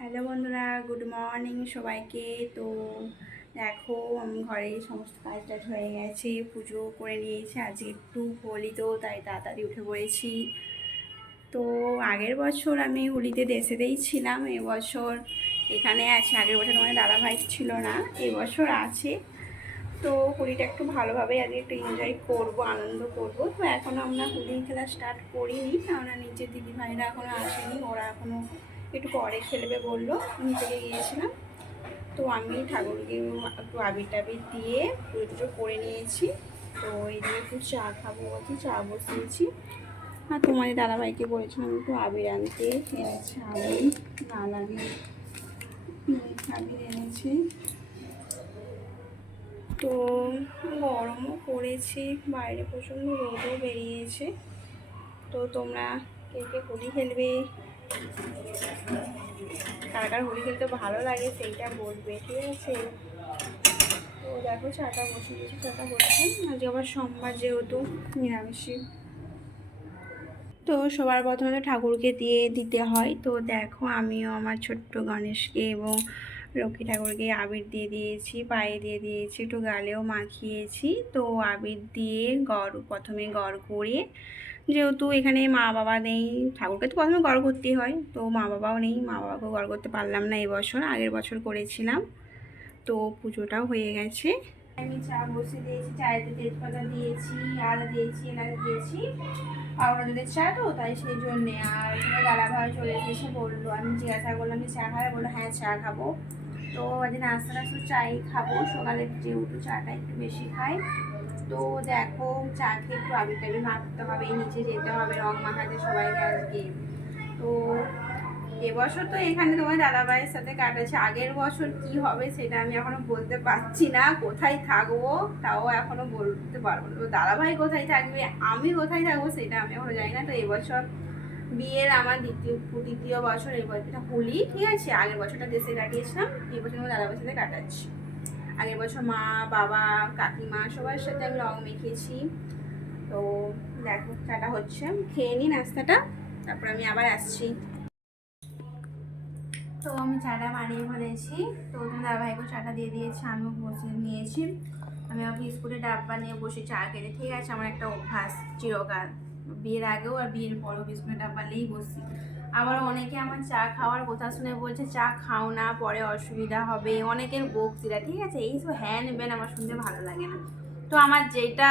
Hello বন্ধুরা, good morning সবাইকে। তো দেখো, আমি ঘরে সমস্ত কাজ টাজ হয়ে গেছে, পুজো করে নিয়েছি। আজকে একটু হোলি, তো তাই তাড়াতাড়ি উঠে পড়েছি। তো আগের বছর আমি হোলিতে দেশেতেই ছিলাম, এবছর এখানে আছে। আগের বছর আমার দাদাভাই ছিল না, এবছর আছে। তো হোলিটা একটু ভালোভাবে আজকে একটু এনজয় করবো, আনন্দ করবো। তো এখনও আমরা হোলি খেলা স্টার্ট করিনি, কেননা নিচের দিদিভাইরা এখনও আসেনি, ওরা এখনও একটু পরে খেলবে বললো। নিচে গিয়েছিলাম, তো আমি ঠাকুরকে একটু আবির টাবির দিয়ে পুজো টুজো করে নিয়েছি। তো এইদিকে একটু চা খাবো বলছি, চা বসিয়েছি। আর তোমাদের দাদাভাইকে বলেছিলাম একটু আবির আনতে, এনেছে আবির, লাল আবির, আবির এনেছে। তো গরমও পড়েছে, বাইরে প্রচণ্ড রোদও বেরিয়েছে। তো তোমরা কে কে হোলি খেলবে, কার কার হোলি খেলতে ভালো লাগে সেইটা বলবে, ঠিক আছে? তো দেখো, চাটা বসে দিয়েছি, চাটা হচ্ছে। আজকে আবার সোমবার, যেহেতু নিরামিষে। তো সবার প্রথমে তো ঠাকুরকে দিতে হয়। তো দেখো, আমিও আমার ছোট্ট গণেশকে এবং লক্ষ্মী ঠাকুরকে আবির দিয়ে দিয়েছি, পায়ে দিয়ে দিয়েছি, একটু গালেও মাখিয়েছি। তো আবির দিয়ে প্রথমে গড় করে, যেহেতু এখানে মা বাবা নেই, ঠাকুরকে তো প্রথমে গড় করতেই হয়, তো মা বাবাও নেই, মা বাবাকেও গড় করতে পারলাম না এবছর, আগের বছর করেছিলাম। তো পুজোটাও হয়ে গেছে। আমি চা বসিয়ে দিয়েছি, চায়েতে তেজপাতা দিয়েছি, আদা দিয়েছি, এলাচ দিয়েছি। পাউডার দুধের চা তো, তাই সেই জন্যে। আর তোমার দাদাভাই চলে এসে বললো, আমি জিজ্ঞাসা করলাম যে চা খাবে, বললো হ্যাঁ চা খাবো। তো আজ নাস্তাটা শুধু চাই খাবো, সকালে যেহেতু চাটা একটু বেশি খাই। তো দেখো, চা খেয়ে একটু আবির টাবির মাখতে হবে, নিচে যেতে হবে রং মাখাতে সবাইকে আজকে। তো এবছর তো এখানে তোমার দাদাভাইয়ের সাথে কাটাচ্ছে, আগের বছর কি হবে সেটা আমি এখনো বলতে পারছি না। কোথায় থাকবো তাও এখনো বলতে পারবো না। তো দাদাভাই কোথায় থাকবে, আমি কোথায় থাকবো সেটা আমি এখনো জানি না। তো এবছর বিয়ের আমার দ্বিতীয় বছর, এবার এটা হোলি, ঠিক আছে? আগের বছরটা দেশে কাটিয়েছিলাম, এই বছর আমার দাদাভাইয়ের সাথে কাটাচ্ছি। আগের বছর মা, বাবা, কাকিমা সবার সাথে আমি রং মেখেছি। তো দেখো, চাটা হচ্ছে, খেয়ে নিই নাস্তাটা, তারপর আমি আবার আসছি। তো আমি চাটা বানিয়ে ফেলেছি। তো তুমি দাদাভাইকেও চাটা দিয়ে দিয়েছি, আমিও বসে নিয়েছি। আমি ওকে স্কুলে ডাব্বা নিয়ে বসে চা খেতে, ঠিক আছে? আমার একটা অভ্যাস চিরকাল, বিয়ের আগেও আর বিয়ের পরেও স্কুলে ডাব্বা নিয়েই বসি। আবার অনেকে আমার চা খাওয়ার কথা শুনে বলছে চা খাও না, পরে অসুবিধা হবে, অনেকের বকছিরা, ঠিক আছে? এইসব হ্যান ব্যান আমার শুনতে ভালো লাগে না। তো আমার যেটা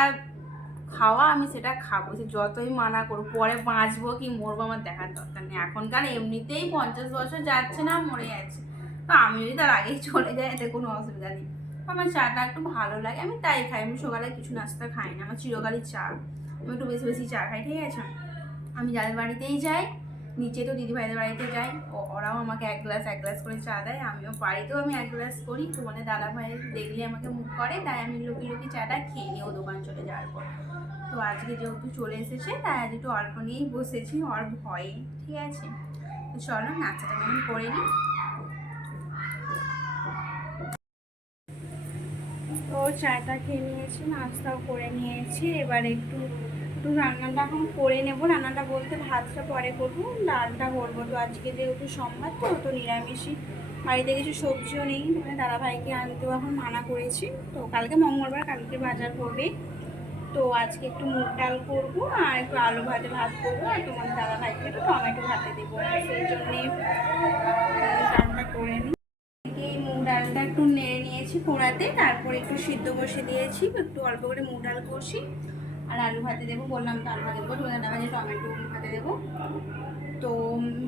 খাওয়া আমি সেটা খাবো, সে যতই মানা করো, পরে বাঁচবো কি মরবো আমার দেখার দরকার নেই। এখনকার এমনিতেই 50 বছর যাচ্ছে না, মরে যাচ্ছে। তো আমি যদি তার আগেই চলে যাই, এতে কোনো অসুবিধা নেই। আমার চাটা একটু ভালো লাগে, আমি তাই খাই। আমি সকালে কিছু নাস্তা খাই না, আমার চিরকালই চা। আমি একটু বেশি বেশি চা খাই, ঠিক আছে? আমি যাদের বাড়িতেই যাই, নিচে তো দিদিভাইদের বাড়িতে যাই, ওরাও আমাকে এক গ্লাস করে চা দেয়, আমিও বাড়িতেও আমি এক গ্লাস করি। তোমাদের দাদাভাই দেখলে আমাকে মুখ করে, তাই আমি লুকি চাটা খেয়ে নিই ও দোকান চলে যাওয়ার পর। তো আজকে যেহেতু চলে এসেছে, তাই আজ একটু অল্প নিয়েই বসেছি, ওর ভয়ে, ঠিক আছে? তো চলো নাস্তাটা আমি করে নিই। তো চাটা খেয়ে নিয়েছি, নাস্তাও করে নিয়েছি। এবার একটু একটু রান্নাটা এখন করে নেবো। রান্নাটা বলতে ভাতটা পরে করবো, ডালটা করবো। তো আজকে যেহেতু সোমবার, তো নিরামিষই, বাড়িতে কিছু সবজিও নেই, মানে দাদাভাইকে আনতেও এখন মানা করেছি। তো কালকে মঙ্গলবার, কালকে বাজার করবে। তো আজকে একটু মুগ ডাল করবো আর একটু আলু ভাত করবো, আর তোমার দাদাভাইকে একটু টমেটো ভাতে দেবো, সেই জন্যে ডালটা করে নিই। এই মুগ ডালটা একটু নেড়ে নিয়েছি পোড়াতে, তারপরে একটু সিদ্ধ বসে দিয়েছি, একটু অল্প করে মুগ ডাল কষি। আর আলু ভাতে দেবো, বললাম তো আলু ভাতে দেবো, দাদা ভাজে টমেটো ভাতে দেবো। তো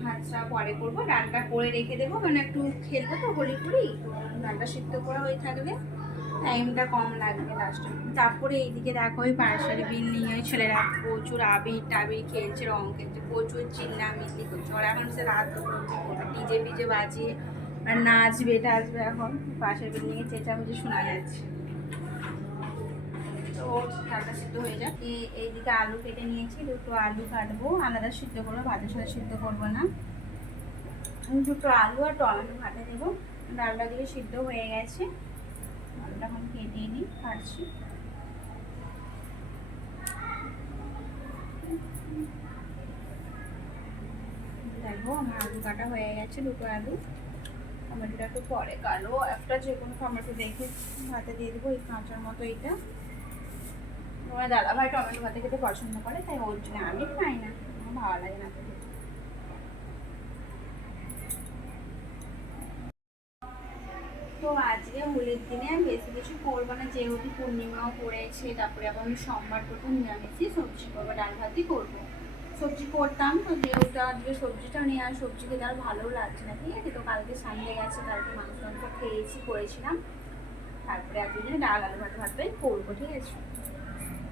ভাতটা পরে করবো, ডালটা করে রেখে দেবো, কারণ একটু খেলবো তো হোলি ফুলি। তো ডালটা সিদ্ধ করা হয়ে থাকলে টাইমটা কম লাগবে লাস্টে। তারপরে এইদিকে দেখো, ওই পাশের বিল্ডিং ওই ছেলেরা প্রচুর আবির টাবির খেলছে, রং খেলছে, প্রচুর চিল্লামিল্লি করছে। ওরা এখন সে রাত ডিজে ফিজে বাজিয়ে আর নাচবে টাচবে, এখন পাশের বিল্ডিংয়ে চেঁচামেচি শোনা যাচ্ছে। তো ডালটা সিদ্ধ হয়ে যাক। এইদিকে আলু কেটে নিয়েছি, দুটো আলু কাটবো, আলাদা সিদ্ধ করবো, ভাতের সাথে সিদ্ধ করবো না। দুটো আলু আর টমেটো ভাতে দেবো। ডালটা দিকে সিদ্ধ হয়ে গেছে, আলুটা এখন কেটে নিই, কাটছি। দেখো, দেখো আমার আলু কাটা হয়ে গেছে, দুটো আলু। টমেটোটা একটু পরে কালো, একটা যে কোনো টমেটো দেখে ভাতে দিয়ে দেবো, এই কাঁচার মতো এইটা। আমার দাদাভাই টমেটো ভাতে খেতে পছন্দ করে, তাই ওর জন্য, আমি খাই না, আমার ভালো লাগে না খেতে। তো আজকে হোলির দিনে আমি বেশি কিছু করবো না, যেহেতু পূর্ণিমাও পড়েছে, তারপরে আবার আমি সোমবার করবো নিরামিষই, সবজি করবো, ডাল ভাতই করবো। সবজি করতাম তো, যেহেতু আজকে সবজিটা নিয়ে আর সবজি খেতে আর ভালোও লাগছে না, ঠিক আছে। তো কালকে সানডে গেছে, কালকে মাংস মাংস খেয়েছি, করেছিলাম। তারপরে আজকে ডাল আলু ভাত ভাতটাই করবো, ঠিক আছে।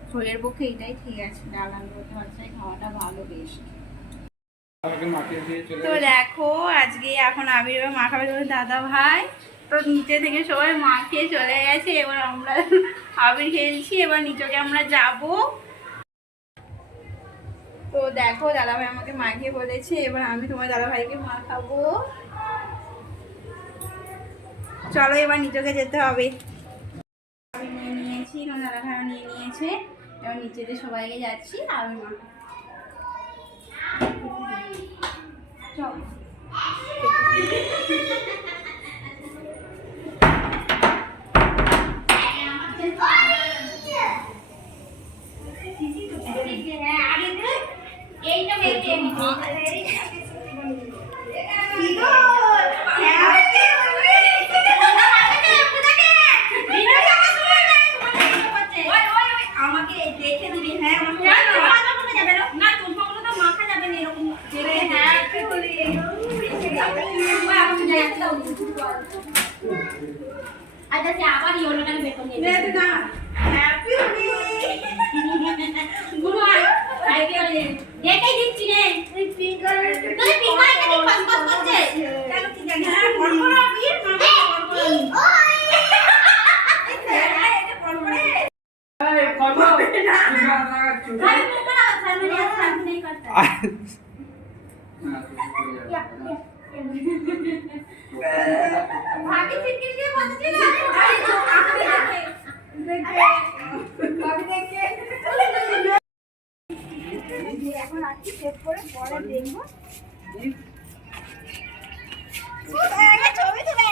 শরীরের পক্ষে এটাই ঠিক আছে, ডাল আলু ভাত ভাতটাই খাওয়াটা ভালো, বেশ। তো দেখো আজকে এখন আবির মাখাবে দাদা ভাই, তো নিচে থেকে সবাই মাখিয়ে চলে গেছে, এবার আমরা আবির খেলছি, এবার নিচকে আমরা যাব। তো দেখো দাদাভাই আমাকে মাখিয়ে বলেছে, এবার আমি তোমার দাদাভাইকে মাখাবো। চলো এবার নিচকে যেতে হবে। আমি নিয়ে নিয়েছি, তোমার দাদাভাইও নিয়ে নিয়েছে, এবার নিচেতে সবাইকে যাচ্ছি আমি মাখাবো। চলো আবার ইয়োলোটাকে বের করে নিয়ে না হ্যাপি হোলি গুড মর্নিং দেখেই দিচ্ছি রে তুই ফিঙ্গার তুই ফিঙ্গার এখানে পাস পাস করছে কেন কি জানি হ্যাঁ বড় বীর মামা ওই এটা বড় বড় আরে বড় না খালি মুখ না সামনে नहीं करता भाभी फिर के बच्चे ना भाभी देखिए এখন আজকে সেট করে পরে দেখবো ছবি তুলে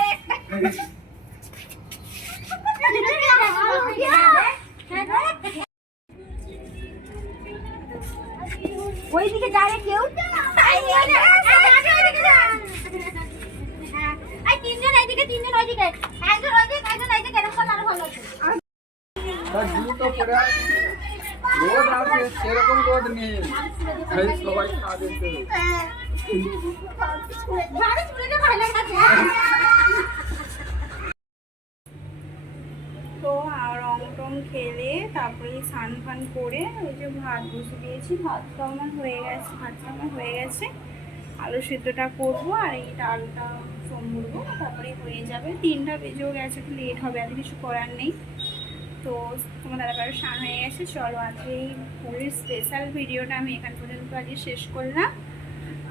ওইদিকে যাবে কেউ তিনজন এইদিকে তিনজন ওইদিকে একজন ওইদিকে একজন এইদিকে এরকম আরো ভালো আছে রোদ আছে সেরকম রোদ নেই সবাই খাওয়া দিতে তো রং টং খেলে তারপরে স্নান ফান করে ওই যে ভাত বসে দিয়েছি, ভাতটা আমার হয়ে গেছে, আলু সিদ্ধটা করবো আর এই ডালটা সম্ভবো, তারপরে হয়ে যাবে। 3টা বেজেও গেছে, একটু লেট হবে, আর কিছু করার নেই। তো তোমার দাদাভাইয়ের স্নান হয়ে গেছে। চলো আজকে এই হোলির স্পেশাল ভিডিওটা আমি এখান পর্যন্ত আজকে শেষ করলাম।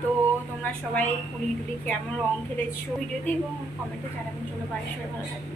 তো তোমরা সবাই হোলি টুলি কেমন রং খেলেছো ভিডিওতে এবং কমেন্টে জানাবেন। চলো বাড়ি সবাই ভালো থাকবে।